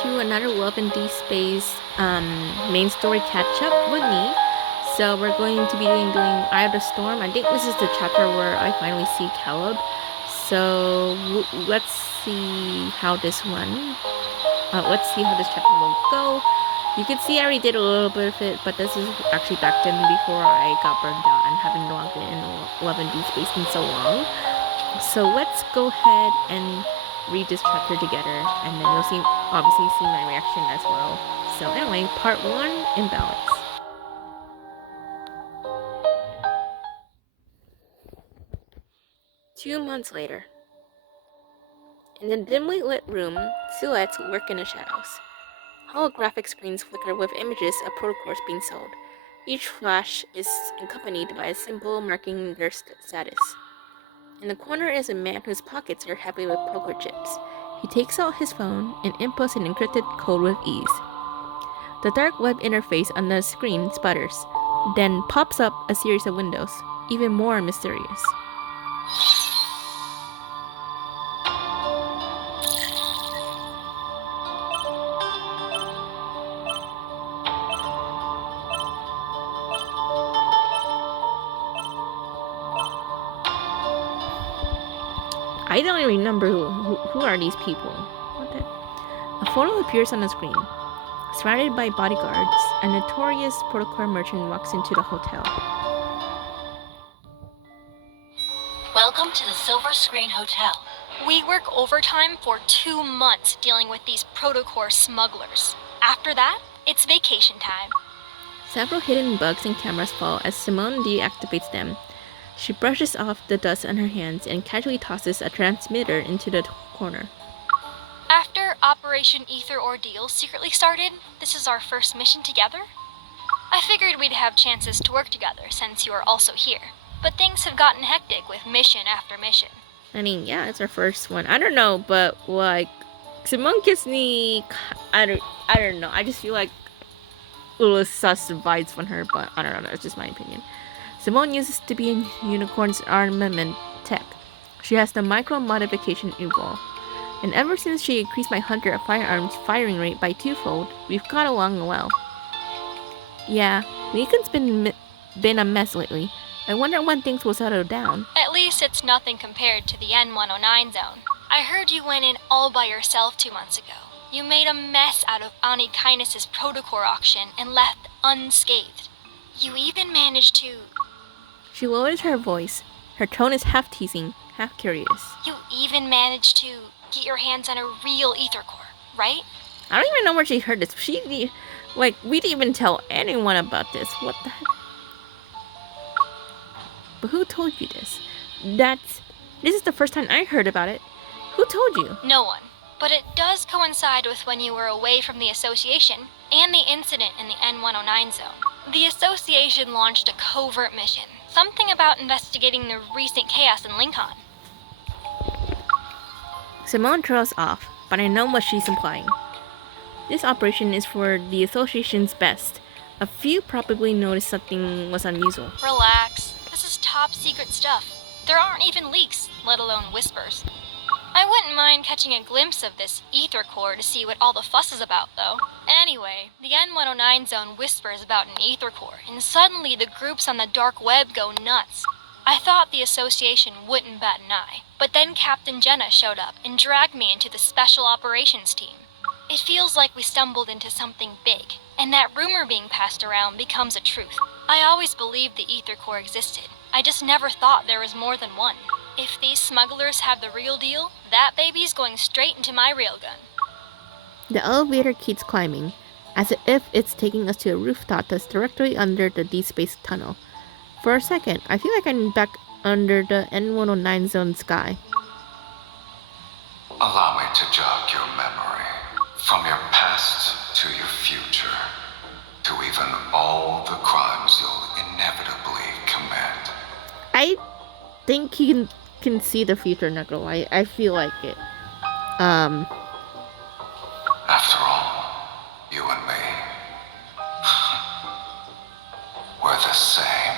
to another Love and Deepspace main story catch-up with me. So we're going to be doing Eye of the Storm. I think this is the chapter where I finally see Caleb. So let's see how this one, let's see how this chapter will go. You can see I already did a little bit of it, but this is actually back then before I got burned out and haven't logged in Love and Deepspace in so long. So let's go ahead and read this chapter together, and then you'll obviously see my reaction as well. So anyway, part 1, Imbalance. Two months later. In the dimly lit room, silhouettes lurk in the shadows. Holographic screens flicker with images of protocols being sold. Each flash is accompanied by a symbol marking their status. In the corner is a man whose pockets are heavy with poker chips. He takes out his phone and inputs an encrypted code with ease. The dark web interface on the screen sputters, then pops up a series of windows, even more mysterious. I don't even remember who are these people. What the? A photo appears on the screen. Surrounded by bodyguards, a notorious protocol merchant walks into the hotel. Welcome to the Silver Screen Hotel. We work overtime for 2 months dealing with these protocore smugglers. After that, it's vacation time. Several hidden bugs and cameras fall as Simone deactivates them. She brushes off the dust on her hands and casually tosses a transmitter into the corner. After Operation Ether Ordeal secretly started, this is our first mission together. I figured we'd have chances to work together since you are also here, but things have gotten hectic with mission after mission. I mean, yeah, it's our first one. I don't know, but like, Simone gives me, I don't know. I just feel like a little sus vibes from her, but I don't know. That's just my opinion. Simone uses to be in Unicorn's armament tech. She has the micro modification evolve. And ever since she increased my hunter firearms firing rate by 2-fold, we've got along well. Yeah, Lincoln's been a mess lately. I wonder when things will settle down. At least it's nothing compared to the N109 zone. I heard you went in all by yourself 2 months ago. You made a mess out of Ani Kindness's protocore auction and left unscathed. You even managed to... She lowers her voice. Her tone is half teasing, half curious. You even managed to get your hands on a real ether core, right? I don't even know where she heard this. We didn't even tell anyone about this. What the heck? But who told you this? This is the first time I heard about it. Who told you? No one. But it does coincide with when you were away from the association and the incident in the N109 zone. The association launched a covert mission. Something about investigating the recent chaos in Lincoln. Simone trails off, but I know what she's implying. This operation is for the association's best. A few probably noticed something was unusual. Relax. This is top secret stuff. There aren't even leaks, let alone whispers. I wouldn't mind catching a glimpse of this ether core to see what all the fuss is about, though. Anyway, the N109 zone whispers about an ether core, and suddenly the groups on the dark web go nuts. I thought the association wouldn't bat an eye, but then Captain Jenna showed up and dragged me into the special operations team. It feels like we stumbled into something big, and that rumor being passed around becomes a truth. I always believed the ether core existed. I just never thought there was more than one. If these smugglers have the real deal, that baby's going straight into my railgun. The elevator keeps climbing, as if it's taking us to a rooftop that's directly under the Deepspace tunnel. For a second, I feel like I'm back under the N109 zone sky. Allow me to jog your memory from your past to your future, to even all the crimes you'll inevitably commit. I think he can see the future, not gonna lie. I feel like it. After all, you and me, we're the same.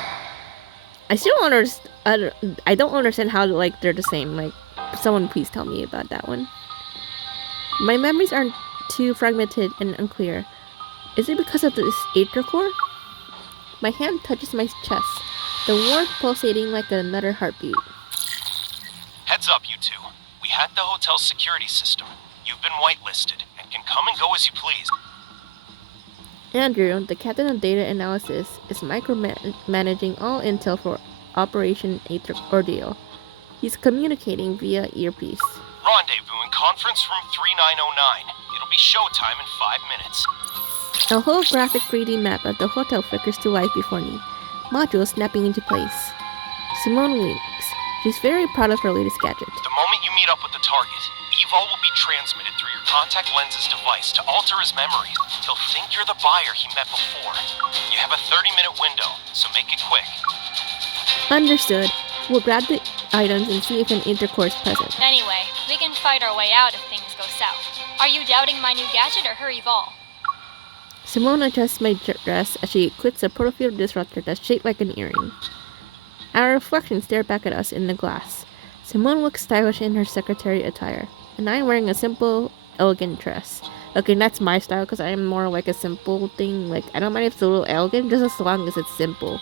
I still don't understand. I don't understand how they're the same. Like, someone please tell me about that one. My memories aren't too fragmented and unclear. Is it because of this aether core? My hand touches my chest, the warmth pulsating like another heartbeat. Heads up, you two. We hacked the hotel's security system. You've been whitelisted and can come and go as you please. Andrew, the captain of data analysis, is micromanaging all intel for Operation Aether Ordeal. He's communicating via earpiece. Rendezvous in conference room 3909. It'll be showtime in 5 minutes. A holographic 3D map of the hotel flickers to life before me, modules snapping into place. Simone winks. She's very proud of her latest gadget. The moment you meet up with the target, Evol will be transmitted through your contact lenses device to alter his memories. He'll think you're the buyer he met before. You have a 30-minute window, so make it quick. Understood. We'll grab the items and see if an intercore is present. Anyway, we can fight our way out if things go south. Are you doubting my new gadget or her Evol? Simone adjusts my dress as she quits a protofield disruptor that's shaped like an earring. Our reflections stare back at us in the glass. Simone looks stylish in her secretary attire, and I'm wearing a simple, elegant dress. Okay, that's my style because I am more like a simple thing. Like, I don't mind if it's a little elegant, just as long as it's simple.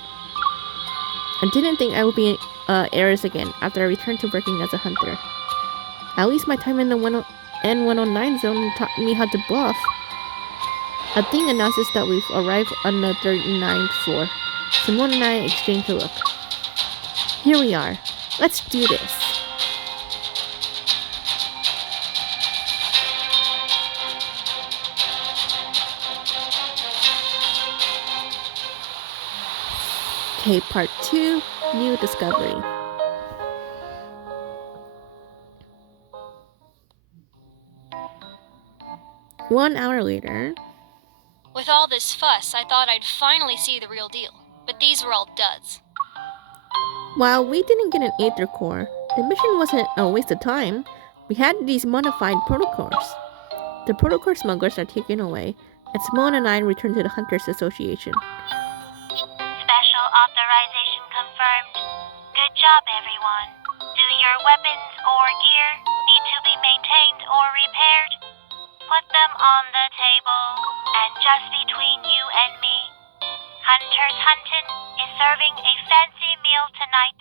I didn't think I would be in Ares again after I returned to working as a hunter. At least my time in the N109 zone taught me how to bluff. A thing announces that we've arrived on the 39th floor. Simone and I exchange a look. Here we are. Let's do this. Okay, part 2, new discovery. One hour later. With all this fuss, I thought I'd finally see the real deal. But these were all duds. While we didn't get an aether core, the mission wasn't a waste of time. We had these modified protocors. The protocor smugglers are taken away, and Simone and I return to the Hunters Association. Special authorization confirmed. Good job, everyone. Do your weapons or gear need to be maintained or repaired? Put them on the table, and just between you and me, Hunter's Huntin' is serving a fancy meal tonight.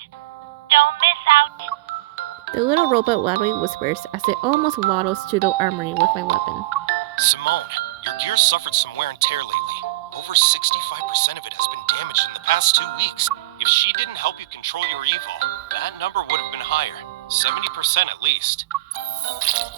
Don't miss out. The little robot loudly whispers as it almost waddles to the armory with my weapon. Simone, your gear's suffered some wear and tear lately. Over 65% of it has been damaged in the past 2 weeks. If she didn't help you control your Evol, that number would have been higher. 70% at least.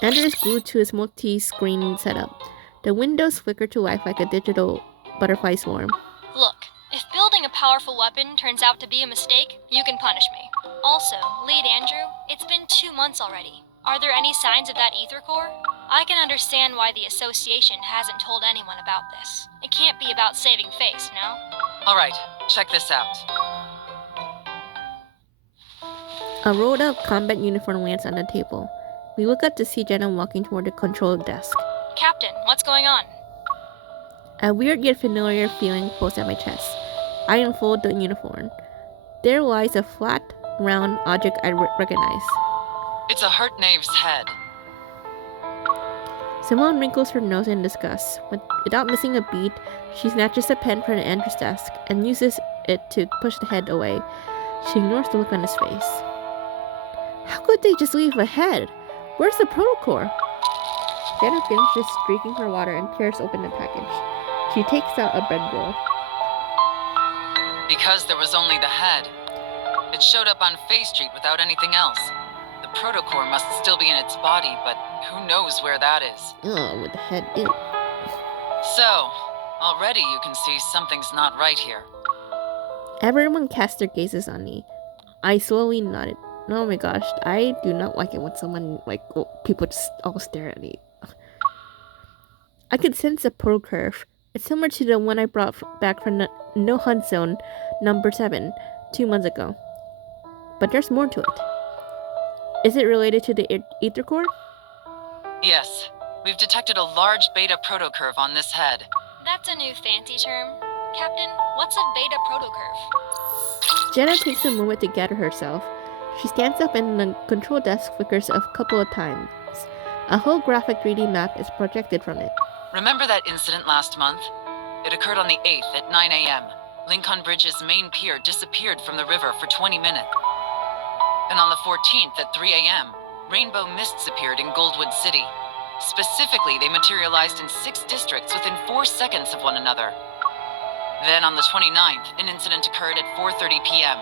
Andrew is glued to his multi-screen setup. The windows flicker to life like a digital butterfly swarm. Look, if building a powerful weapon turns out to be a mistake, you can punish me. Also, lead Andrew, it's been 2 months already. Are there any signs of that aether core? I can understand why the association hasn't told anyone about this. It can't be about saving face, no? Alright, check this out. A rolled up combat uniform lands on the table. We look up to see Jenna walking toward the control desk. Captain, what's going on? A weird yet familiar feeling pulls at my chest. I unfold the uniform. There lies a flat, round object I recognize. It's a hurt knave's head. Simone wrinkles her nose in disgust. Without missing a beat, she snatches a pen from Andrew's desk and uses it to push the head away. She ignores the look on his face. How could they just leave a head? Where's the protocore? Jenna finishes drinking her water and tears open the package. She takes out a bread roll. Because there was only the head. It showed up on Face Street without anything else. The protocore must still be in its body, but who knows where that is. Oh, with the head in. So, already you can see something's not right here. Everyone casts their gazes on me. I slowly nodded. Oh my gosh, I do not like it when someone, people just all stare at me. I could sense a pro curve. It's similar to the one I brought back from the No Hunt Zone number 7 2 months ago. But there's more to it. Is it related to the aether core? Yes, we've detected a large beta protocurve on this head. That's a new fancy term. Captain, what's a beta protocurve? Jenna takes a moment to gather herself. She stands up and the control desk flickers a couple of times. A holographic 3D map is projected from it. Remember that incident last month? It occurred on the 8th at 9 a.m. Lincoln Bridge's main pier disappeared from the river for 20 minutes. And on the 14th at 3 a.m., rainbow mists appeared in Goldwood City. Specifically, they materialized in 6 districts within 4 seconds of one another. Then on the 29th, an incident occurred at 4:30 p.m.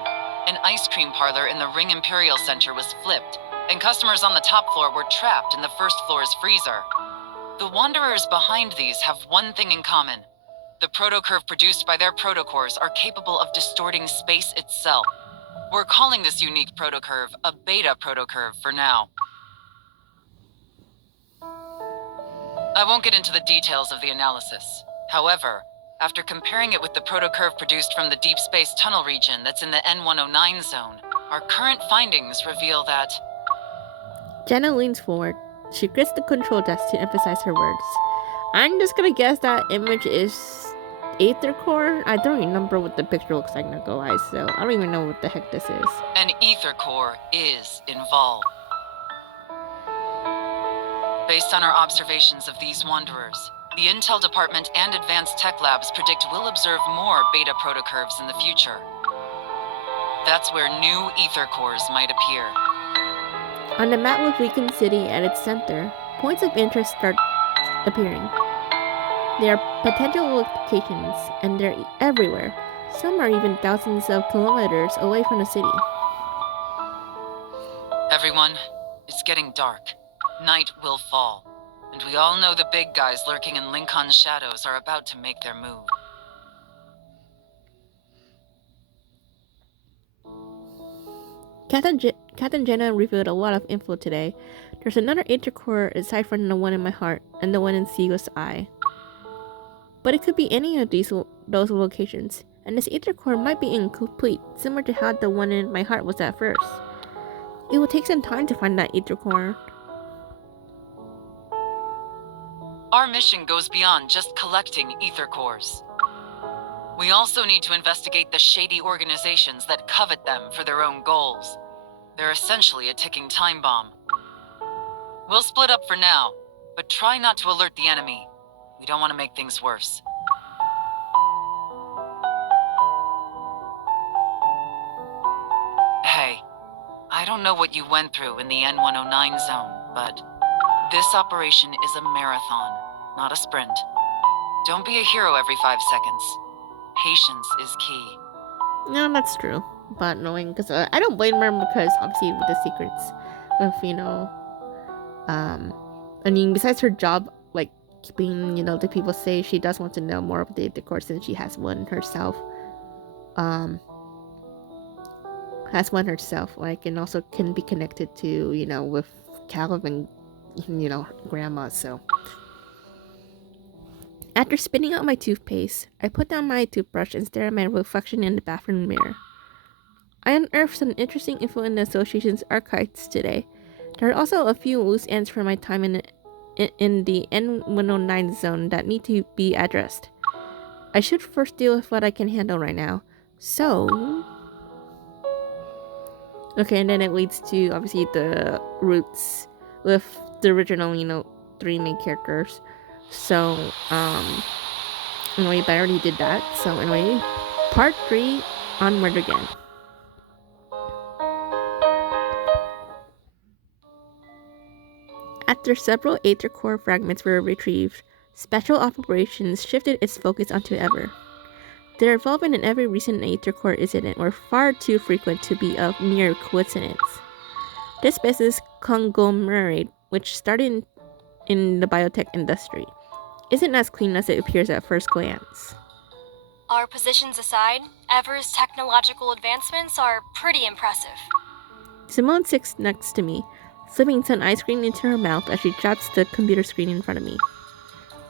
An ice cream parlor in the Ring Imperial Center was flipped, and customers on the top floor were trapped in the first floor's freezer. The Wanderers behind these have one thing in common. The protocurve produced by their protocores are capable of distorting space itself. We're calling this unique protocurve a beta protocurve for now. I won't get into the details of the analysis. However, after comparing it with the protocurve produced from the Deepspace tunnel region that's in the N109 zone, our current findings reveal that... Jenna leans forward. She grits the control desk to emphasize her words. I'm just gonna guess that image is Aether Core. I don't remember what the picture looks like, not gonna lie, so I don't even know what the heck this is. An ether core is involved. Based on our observations of these wanderers, the Intel Department and Advanced Tech Labs predict we'll observe more beta protocurves in the future. That's where new ether cores might appear. On the map with Beacon City at its center, points of interest start appearing. There are potential locations, and they're everywhere. Some are even thousands of kilometers away from the city. Everyone, it's getting dark. Night will fall. And we all know the big guys lurking in Lincoln's shadows are about to make their move. Captain Jenna revealed a lot of info today. There's another intercore aside from the one in my heart and the one in Seago's eye. But it could be any of those locations, and this intercore might be incomplete, similar to how the one in my heart was at first. It will take some time to find that intercore. Our mission goes beyond just collecting ether cores. We also need to investigate the shady organizations that covet them for their own goals. They're essentially a ticking time bomb. We'll split up for now, but try not to alert the enemy. We don't want to make things worse. Hey, I don't know what you went through in the N109 zone, but this operation is a marathon, not a sprint. Don't be a hero every 5 seconds. Patience is key. No, that's true. But knowing, because I don't blame her, because obviously with the secrets, with I mean, besides her job, like keeping the people safe, she does want to know more of the course since she has one herself. Like, and also can be connected to with Caleb and grandma. So after spitting out my toothpaste, I put down my toothbrush and stare at my reflection in the bathroom mirror. I unearthed some interesting info in the association's archives today. There are also a few loose ends from my time in the N109 zone that need to be addressed. I should first deal with what I can handle right now. So... Okay, and then it leads to, obviously, the roots with the original, 3 main characters. So, anyway, but I already did that. So, anyway, part 3, onward again. After several Aether Core fragments were retrieved, Special Operations shifted its focus onto Ever. Their involvement in every recent Aether Core incident were far too frequent to be a mere coincidence. This business conglomerate, which started in the biotech industry, isn't as clean as it appears at first glance. Our positions aside, Ever's technological advancements are pretty impressive. Simone sits next to me, slipping some ice cream into her mouth as she drops the computer screen in front of me.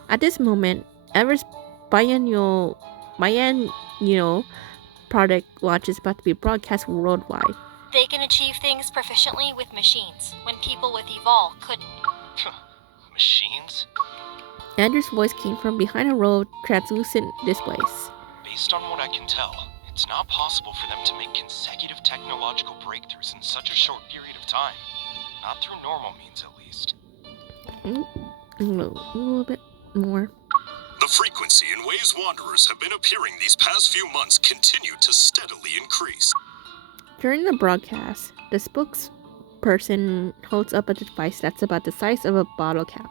At this moment, Ever's biannual product launch is about to be broadcast worldwide. They can achieve things proficiently with machines, when people with Evolve couldn't. Machines? Andrew's voice came from behind a row of translucent displays. Based on what I can tell, it's not possible for them to make consecutive technological breakthroughs in such a short period of time. Not through normal means, at least. A little bit more. The frequency in ways wanderers have been appearing these past few months continue to steadily increase. During the broadcast, the spokesperson holds up a device that's about the size of a bottle cap.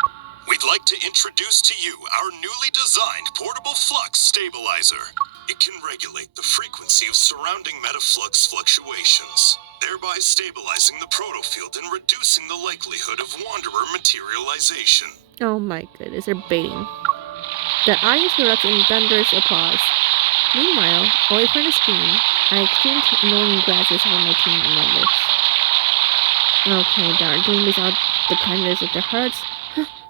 We'd like to introduce to you our newly designed portable flux stabilizer. It can regulate the frequency of surrounding metaflux fluctuations, thereby stabilizing the protofield and reducing the likelihood of wanderer materialization. Oh my goodness, they're baiting. The audience erupts in thunderous applause. Meanwhile, away from the screen, I exchange knowing glances with my team members. Okay, they aren't doing this out the kindness of their hearts.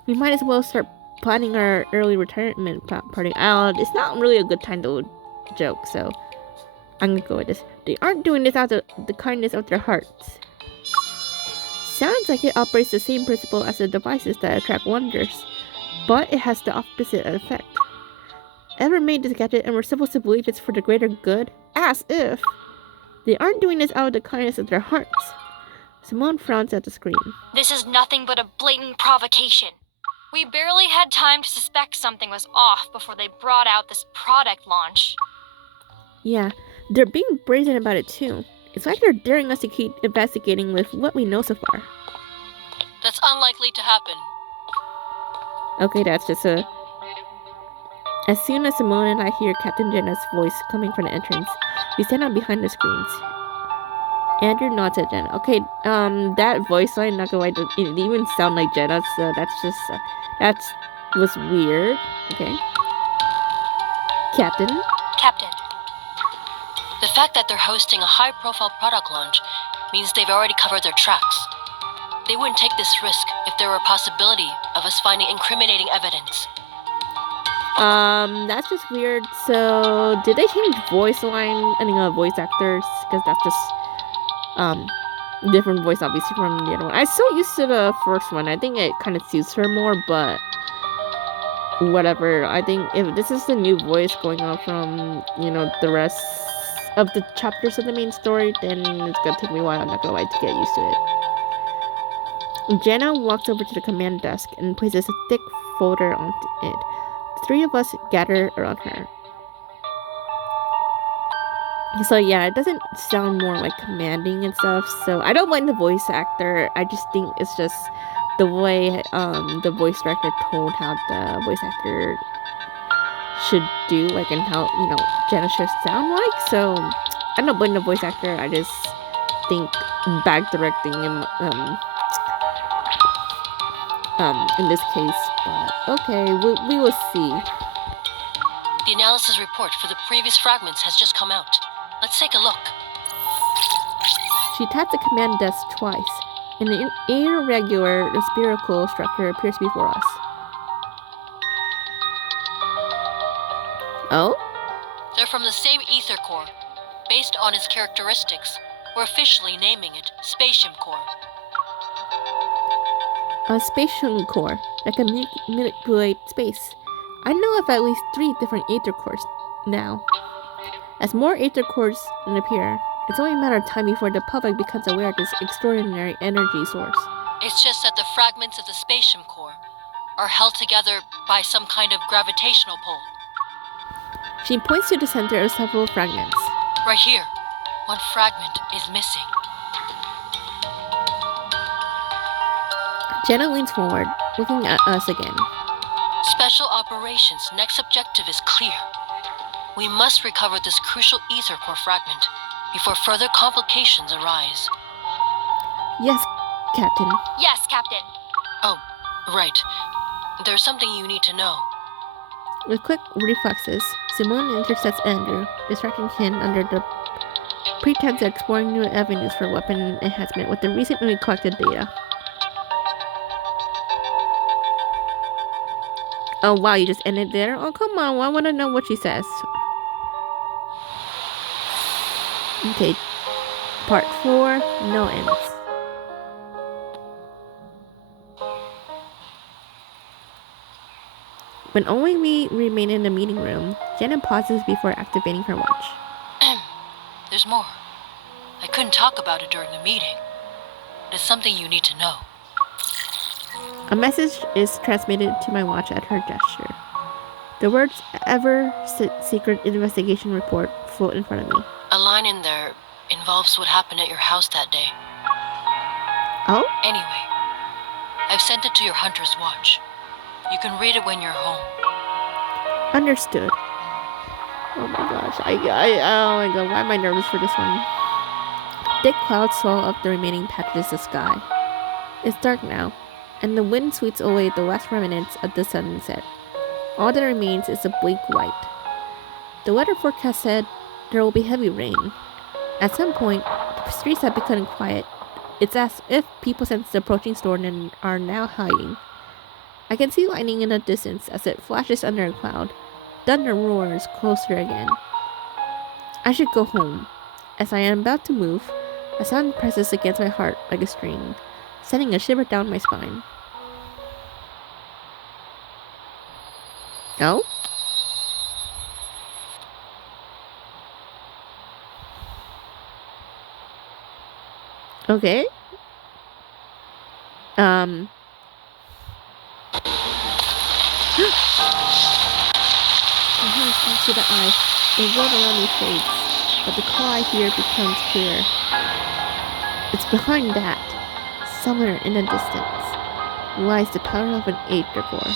We might as well start planning our early retirement party. It's not really a good time to joke, so I'm gonna go with this. They aren't doing this out of the kindness of their hearts. Sounds like it operates the same principle as the devices that attract wonders, but it has the opposite effect. Ever made this gadget and we're supposed to believe it's for the greater good? As if! They aren't doing this out of the kindness of their hearts. Simone frowns at the screen. This is nothing but a blatant provocation. We barely had time to suspect something was off before they brought out this product launch. Yeah, they're being brazen about it too. It's like they're daring us to keep investigating with what we know so far. That's unlikely to happen. Okay, that's just a... As soon as Simone and I hear Captain Jenna's voice coming from the entrance, we stand out behind the screens. Andrew nods at Jenna. Okay, that voice line, not gonna lie, it didn't even sound like Jenna, so that's just... was weird. Okay. Captain? Captain, the fact that they're hosting a high-profile product launch means they've already covered their tracks. They wouldn't take this risk if there were a possibility of us finding incriminating evidence. That's just weird. So, did they change voice voice actors? Because that's just, different voice, obviously, from the other one. I'm so used to the first one. I think it kind of suits her more, but whatever. I think if this is the new voice going on from, the rest of the chapters of the main story, then it's gonna take me a while, I'm not gonna lie, to get used to it. Jenna walks over to the command desk and places a thick folder on it. The three of us gather around her. So yeah, it doesn't sound more like commanding and stuff, so I don't mind the voice actor. I just think it's just the way the voice director told how the voice actor should do, like, and how, Jenna should sound like. So I don't blame the voice actor. I just think bad directing in this case, but okay, we will see. The analysis report for the previous fragments has just come out. Let's take a look. She taps the command desk twice, and an irregular spherical structure appears before us. Oh? They're from the same ether core. Based on its characteristics, we're officially naming it Spatium Core. A spatial core that can manipulate space. I know of at least 3 different aether cores now. As more aether cores appear, it's only a matter of time before the public becomes aware of this extraordinary energy source. It's just that the fragments of the Spatium Core are held together by some kind of gravitational pull. She points to the center of several fragments. Right here, one fragment is missing. Jenna leans forward, looking at us again. Special Operations' next objective is clear. We must recover this crucial ether core fragment before further complications arise. Yes, Captain. Yes, Captain. Oh, right. There's something you need to know. With quick reflexes, Simone intercepts Andrew, distracting him under the pretense of exploring new avenues for weapon enhancement with the recently collected data. Oh wow, you just ended there? Oh come on, I want to know what she says. Okay, part 4, no ends. When only we remain in the meeting room, Jenna pauses before activating her watch. There's more. I couldn't talk about it during the meeting. But it's something you need to know. A message is transmitted to my watch at her gesture. The words "Ever Secret Investigation Report" float in front of me. A line in there involves what happened at your house that day. Oh? Anyway, I've sent it to your hunter's watch. You can read it when you're home. Understood. Oh my gosh. Oh my god, why am I nervous for this one? Thick clouds swallow up the remaining patches of sky. It's dark now, and the wind sweeps away the last remnants of the sunset. All that remains is a bleak white. The weather forecast said there will be heavy rain. At some point, the streets have become quiet. It's as if people sense the approaching storm and are now hiding. I can see lightning in the distance as it flashes under a cloud. Thunder roars closer again. I should go home. As I am about to move, a sound presses against my heart like a string, sending a shiver down my spine. Oh? Okay. My hands reach to the eye. The world around me fades, but the call I hear becomes clearer. It's behind that, somewhere in the distance, lies the power of an aether core.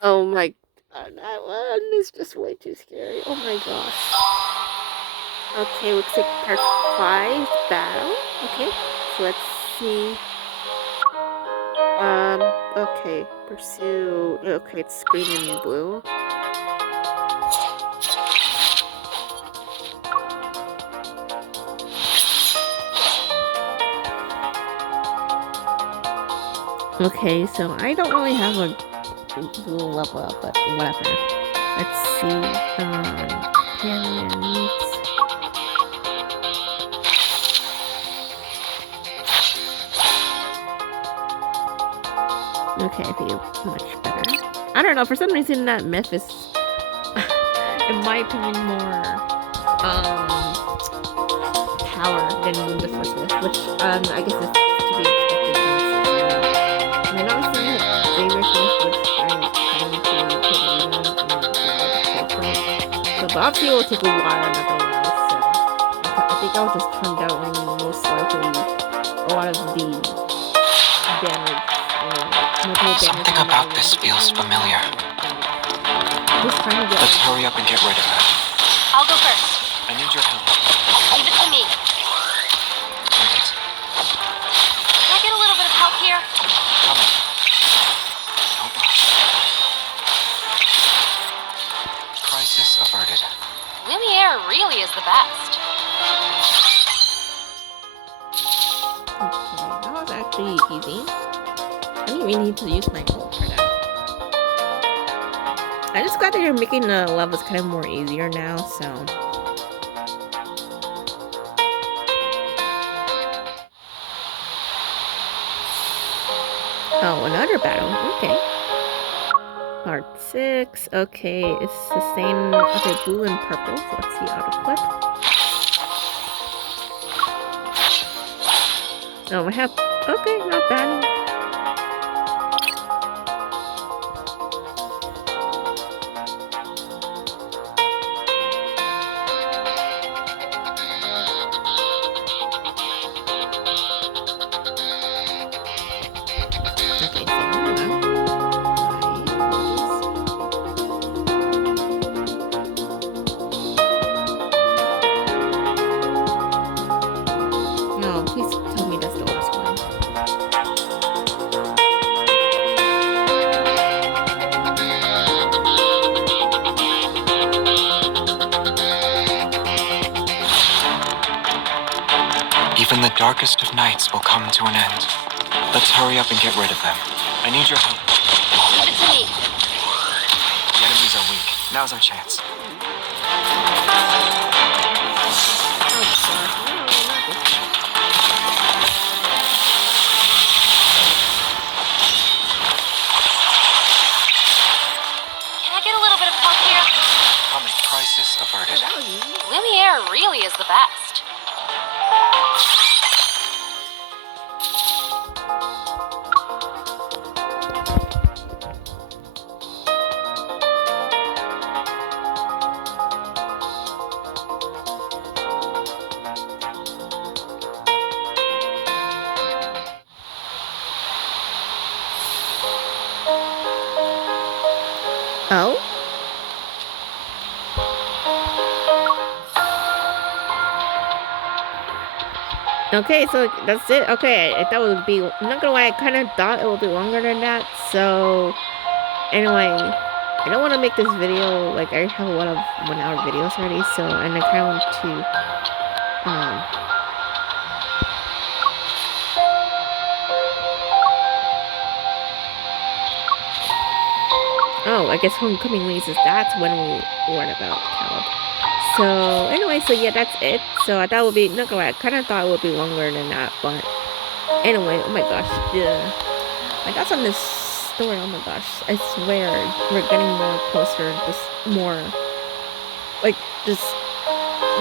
Oh my god, that one is just way too scary. Oh my gosh. Okay, looks like part 5 battle. Okay, so let's see. Okay, pursue. Okay, it's green and blue. Okay, so I don't really have a blue level up, but whatever. Let's see. Companions. Okay, I feel much better. I don't know, for some reason that myth is, in my opinion, more power than the first myth, which I guess is to be expected. And then obviously Xavier's myth, which I'm trying to put in but obviously it will take a while, I'm not gonna lie, so I think I'll just turn down most likely a lot of the damage. Something about this feels familiar. Let's hurry up and get rid of it. I'll go first. I need your help. Leave it to me. Wait. Can I get a little bit of help here? Come on. Don't rush. Crisis averted. Lumiere really is the best. Okay, that was actually easy. I didn't even need to use my ult for that. I'm just glad that you're making the levels kind of more easier now, so. Oh, another battle. Okay. Part 6. Okay, it's the same. Okay, blue and purple. So let's see auto clip. Oh, I have. Okay, not bad. Even the darkest of nights will come to an end. Let's hurry up and get rid of them. I need your help. Leave it to me. The enemies are weak. Now's our chance. Can I get a little bit of help here? Coming. Crisis averted. Lumiere really is the best. Oh? Okay, so that's it. Okay, I thought it would be. I'm not gonna lie, I kind of thought it would be longer than that. So, anyway, I don't want to make this video like I have a lot of 1 hour videos already. So, and I kind of want to. Oh, I guess homecoming releases. That's when we learn about Caleb. So anyway, so yeah, that's it. So I thought it would be not gonna lie, I kind of thought it would be longer than that, but anyway, oh my gosh, yeah, my thoughts on this story. Oh my gosh, I swear we're getting more closer, just more like just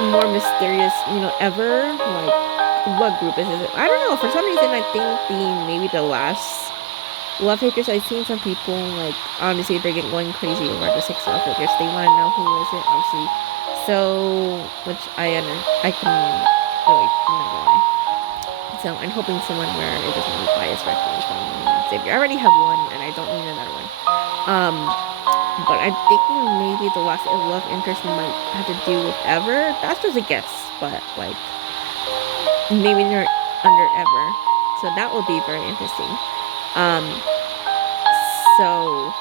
more mysterious, ever. Like, what group is it? I don't know. For some reason, I think maybe the last love haters. I've seen some people like honestly they're going crazy over the 6 love haters. They want to know who is it, obviously. So, which I can really not lie. So I'm hoping someone where it doesn't look biased directly from Xavier. I already have one, and I don't need another one. But I'm thinking maybe the last love interest might have to do with Ever. That's just a guess, but like maybe they're under Ever. So that would be very interesting. So,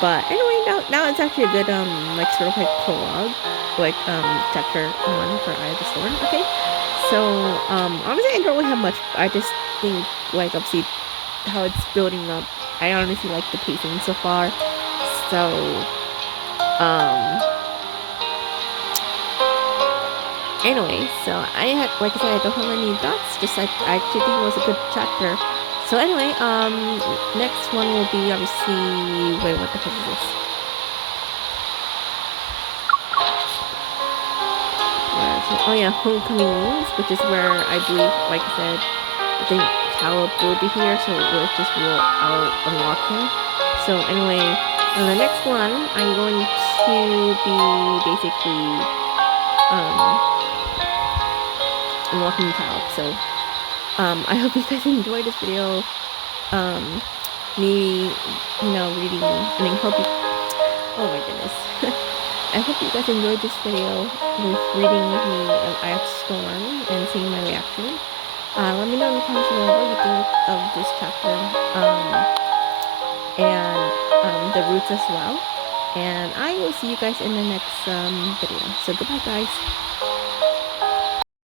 but anyway, now it's actually a good like sort of like prologue, like chapter 1 for Eye of the Storm. Okay, so honestly I don't really have much. I just think like obviously how it's building up. I honestly like the pacing so far. So anyway, so I had, like I said, I don't have any thoughts. Just I actually think it was a good chapter. So anyway, next one will be obviously, wait, what the heck is this? Oh yeah, Homecoming Wings, which is where I believe, like I said, I think Caleb will be here, so I'll unlock him. So anyway, on the next one, I'm going to be basically, unlocking Caleb. So, I hope you guys enjoyed this video. Me, reading, and I hope you, oh my goodness. I hope you guys enjoyed this video with reading with me of Eye of the Storm and seeing my reaction. Let me know in the comments below what you think of this chapter, and the roots as well. And I will see you guys in the next video. So goodbye, guys.